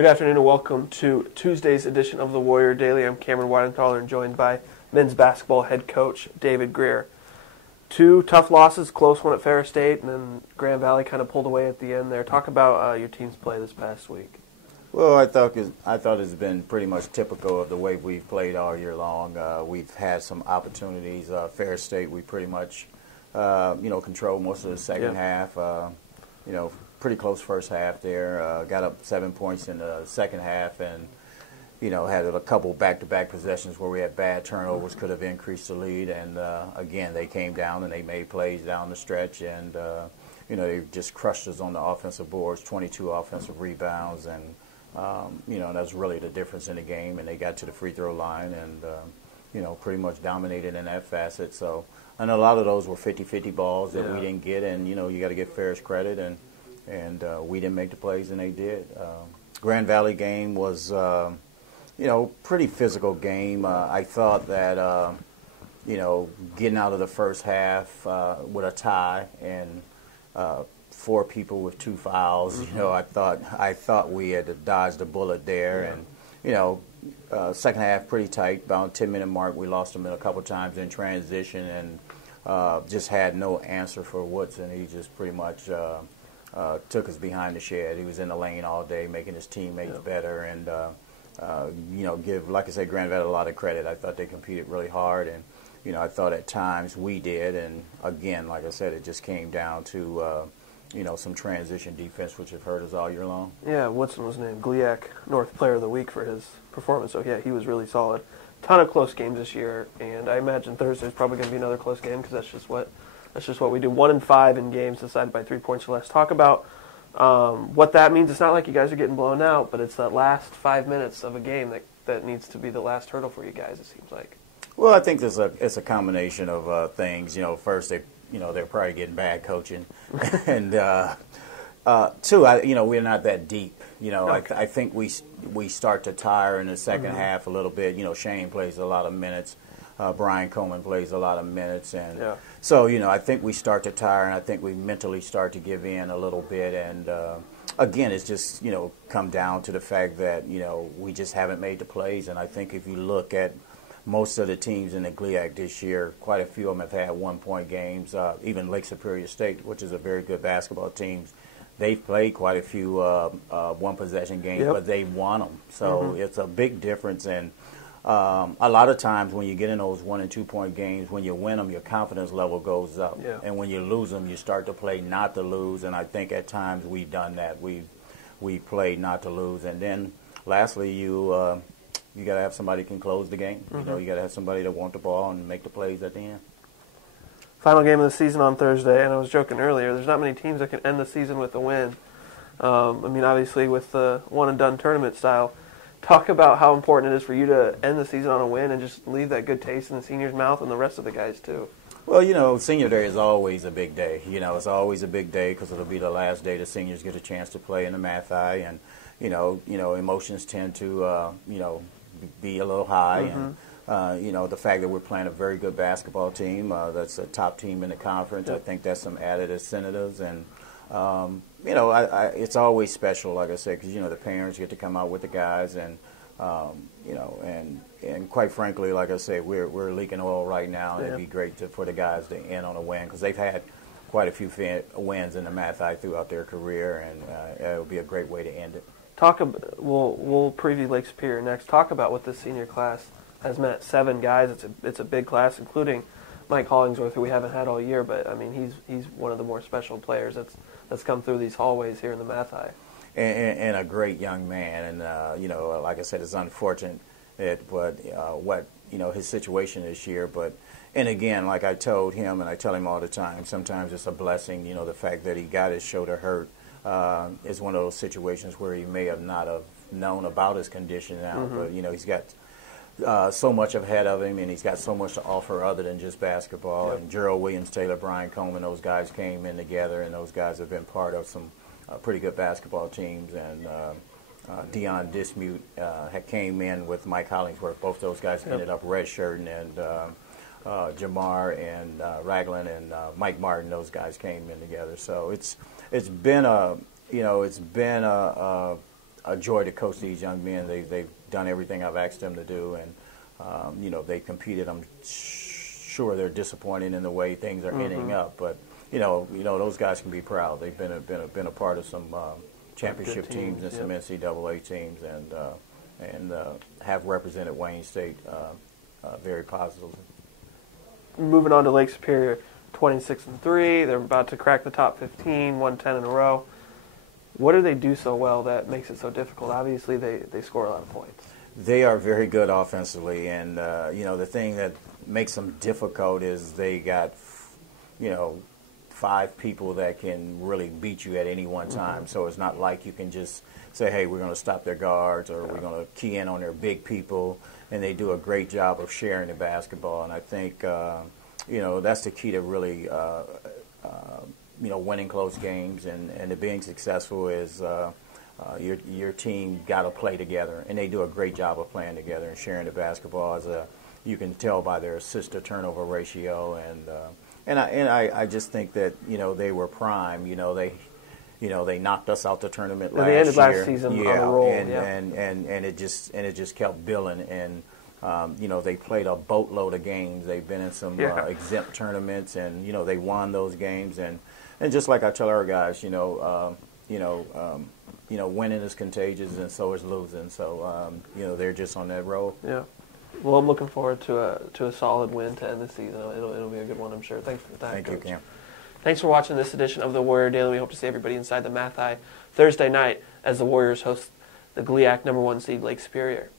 Good afternoon and welcome to Tuesday's edition of the Warrior Daily. I'm Cameron Weidenthaler and joined by men's basketball head coach David Greer. Two tough losses, close one at Ferris State, and then Grand Valley kind of pulled away at the end there. Talk about your team's play this past week. Well, I thought it's been pretty much typical of the way we've played all year long. We've had some opportunities. Ferris State, we pretty much, controlled most of the second half. Pretty close first half there. Got up 7 points in the second half, and had a couple back-to-back possessions where we had bad turnovers, could have increased the lead. And again, they came down and they made plays down the stretch, and they just crushed us on the offensive boards. 22 offensive rebounds, and that was really the difference in the game. And they got to the free throw line and pretty much dominated in that facet. So, and a lot of those were 50-50 balls that we didn't get, and you got to give Ferris credit, and we didn't make the plays, and they did. Grand Valley game was, pretty physical game. I thought that, getting out of the first half with a tie and 4 people with 2 fouls, I thought we had dodged a bullet there, and second half pretty tight. About 10-minute mark, we lost him a couple times in transition, and just had no answer for Woodson. He just pretty much took us behind the shed. He was in the lane all day, making his teammates better, and give, like I said, Grand Valley a lot of credit. I thought they competed really hard, and I thought at times we did, and again, like I said, it just came down to some transition defense, which have hurt us all year long. Yeah, Woodson was named GLIAC North Player of the Week for his performance, so yeah, he was really solid. Ton of close games this year, and I imagine Thursday's probably going to be another close game because that's just what we do. 1-5 in games decided by 3 points or less. Talk about what that means. It's not like you guys are getting blown out, but it's that last 5 minutes of a game that needs to be the last hurdle for you guys, it seems like. Well, I think it's a combination of things. First they're probably getting bad coaching, and two, we're not that deep. Okay. I think we start to tire in the second half a little bit. Shane plays a lot of minutes. Brian Coleman plays a lot of minutes, and so I think we start to tire, and I think we mentally start to give in a little bit. And again, it's just come down to the fact that we just haven't made the plays. And I think if you look at most of the teams in the GLIAC this year, quite a few of them have had 1-point games. Even Lake Superior State, which is a very good basketball team, they've played quite a few one-possession games, but they won them. So it's a big difference. And a lot of times when you get in those 1- and 2-point games, when you win them, your confidence level goes up. Yeah. And when you lose them, you start to play not to lose. And I think at times we've done that. We played not to lose. And then lastly, you got to have somebody who can close the game. You got to have somebody that want the ball and make the plays at the end. Final game of the season on Thursday, and I was joking earlier, there's not many teams that can end the season with a win. Obviously with the one-and-done tournament style. Talk about how important it is for you to end the season on a win and just leave that good taste in the seniors' mouth and the rest of the guys too. Well, Senior Day is always a big day. It's always a big day because it'll be the last day the seniors get a chance to play in the Math I, and emotions tend to be a little high, and the fact that we're playing a very good basketball team that's a top team in the conference, I think that's some added incentives, and it's always special, like I said, because the parents get to come out with the guys, and and quite frankly, like I say, we're leaking oil right now, and it'd be great for the guys to end on a win because they've had quite a few wins in the Math I throughout their career, and it would be a great way to end it. We'll preview Lake Superior next. Talk about what this senior class has meant. 7 guys. It's a big class, including Mike Hollingsworth, who we haven't had all year, but he's one of the more special players that's come through these hallways here in the Math I. And a great young man, and like I said, it's unfortunate what his situation this year, and again, like I told him, and I tell him all the time, sometimes it's a blessing, the fact that he got his shoulder hurt. Is one of those situations where he may have not have known about his condition now, but he's got so much ahead of him, and he's got so much to offer other than just basketball. And Gerald Williams, Taylor, Brian Coleman, those guys came in together, and those guys have been part of some pretty good basketball teams. And Dion Dismute came in with Mike Hollingsworth. Both those guys ended up redshirting, and Jamar and Ragland and Mike Martin, those guys came in together. So it's been a a joy to coach these young men. They've done everything I've asked them to do, and they competed. I'm sure they're disappointed in the way things are ending up, but those guys can be proud. They've been a part of some championship teams and some NCAA teams, and have represented Wayne State very positively. Moving on to Lake Superior, 26-3. They're about to crack the top 15, won 10 in a row. What do they do so well that makes it so difficult? Obviously, they score a lot of points. They are very good offensively, and the thing that makes them difficult is they got 5 people that can really beat you at any one time. So it's not like you can just say, hey, we're going to stop their guards, or we're going to key in on their big people, and they do a great job of sharing the basketball. And I think that's the key to really winning close games and to being successful is your team got to play together, and they do a great job of playing together and sharing the basketball. You can tell by their assist to turnover ratio, and I just think that they were prime. They knocked us out the tournament last year. They ended last season on a roll, and it just kept building, and they played a boatload of games. They've been in some exempt tournaments, and they won those games, and just like I tell our guys, winning is contagious, and so is losing. So they're just on that roll. Yeah. Well, I'm looking forward to a solid win to end the season. It'll be a good one, I'm sure. Thanks for the time, Thank Coach. you, Cam. Thanks for watching this edition of the Warrior Daily. We hope to see everybody inside the Math High Thursday night as the Warriors host the GLIAC #1 seed Lake Superior.